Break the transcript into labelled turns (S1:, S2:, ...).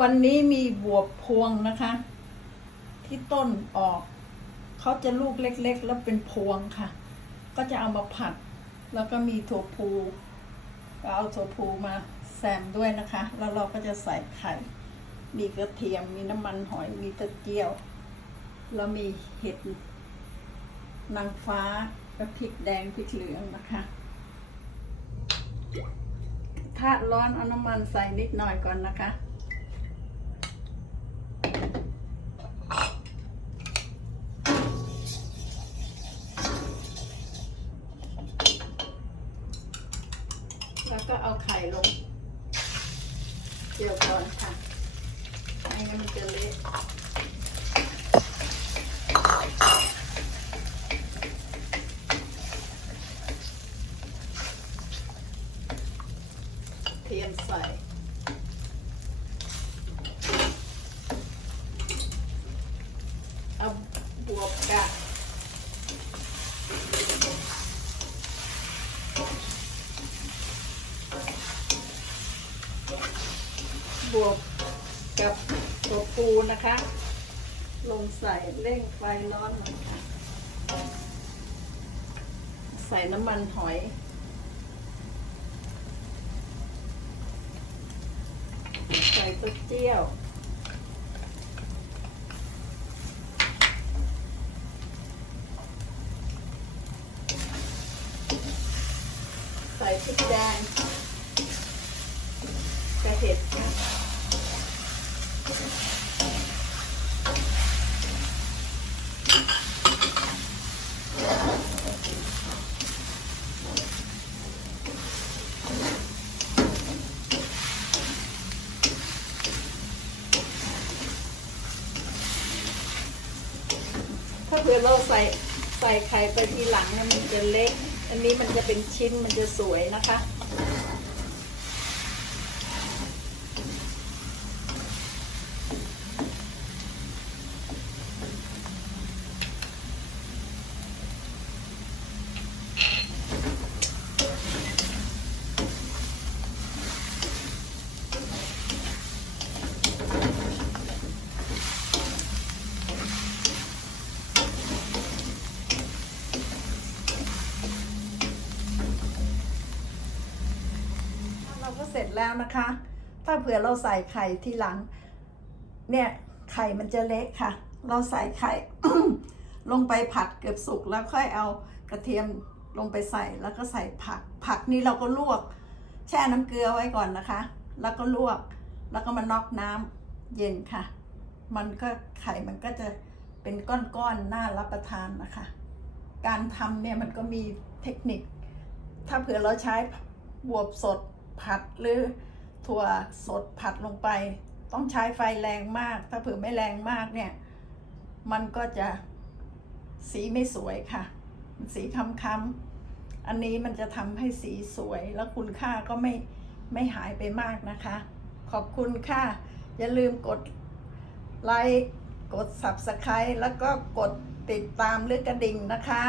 S1: วันนี้มีบวบพวงนะคะ ที่ต้นออก เขาจะลูกเล็ก ๆ แล้วเป็นพวงค่ะ ก็จะเอามาผัด แล้วก็มีถั่วพูก็เอาถั่วพูมาแซมด้วยนะคะ แล้วเราก็จะใส่ไข่ มีกระเทียม มีน้ำมันหอย มีตะเกียว แล้วมีเห็ดนางฟ้าและพริกแดงพริกเหลืองนะคะถ้าร้อนเอาน้ำมันใส่นิดหน่อยก่อนนะคะ แล้วก็เอาไข่ลงเจียวก่อนค่ะไม่งั้นมันจะเละเทียมใส่ เอาบวบกะ บวกกับตัวปูนะคะ ลงใส่เร่งไฟร้อนหน่อยค่ะ ใส่น้ำมันหอยใส่ตัวเจี้ยว ใส่พริกแดงกระเห็ด ถ้าเผื่อเราใส่ใส่ไข่ไปทีหลังเนี่ยมันจะเล็ก อันนี้มันจะเป็นชิ้นมันจะสวยนะคะ เสร็จแล้วนะคะ ถ้าเผื่อเราใส่ไข่ทีหลัง เนี่ยไข่มันจะเละค่ะ เราใส่ไข่ลงไปผัดเกือบสุกแล้วค่อยเอากระเทียมลงไปใส่แล้วก็ใส่ผัก ผักนี่เราก็ลวก แช่น้ำเกลือไว้ก่อนนะคะ แล้วก็ลวก แล้วก็มาน็อกน้ำเย็นค่ะ มันก็ไข่มันก็จะเป็นก้อนๆน่ารับประทานนะคะ การทำเนี่ยมันก็มีเทคนิค ถ้าเผื่อเราใช้บวบสด ผัดหรือถั่วสดผัดลงไป ต้องใช้ไฟแรงมาก ถ้าเผื่อไม่แรงมากเนี่ย มันก็จะสีไม่สวยค่ะ สีค้ำๆอันนี้มันจะทำให้สีสวยแล้วคุณค่าก็ไม่ไม่หายไปมากนะคะ ขอบคุณค่ะ อย่าลืมกดไลค์กด Subscribe แล้วก็กดติดตามหรือกระดิ่งนะคะ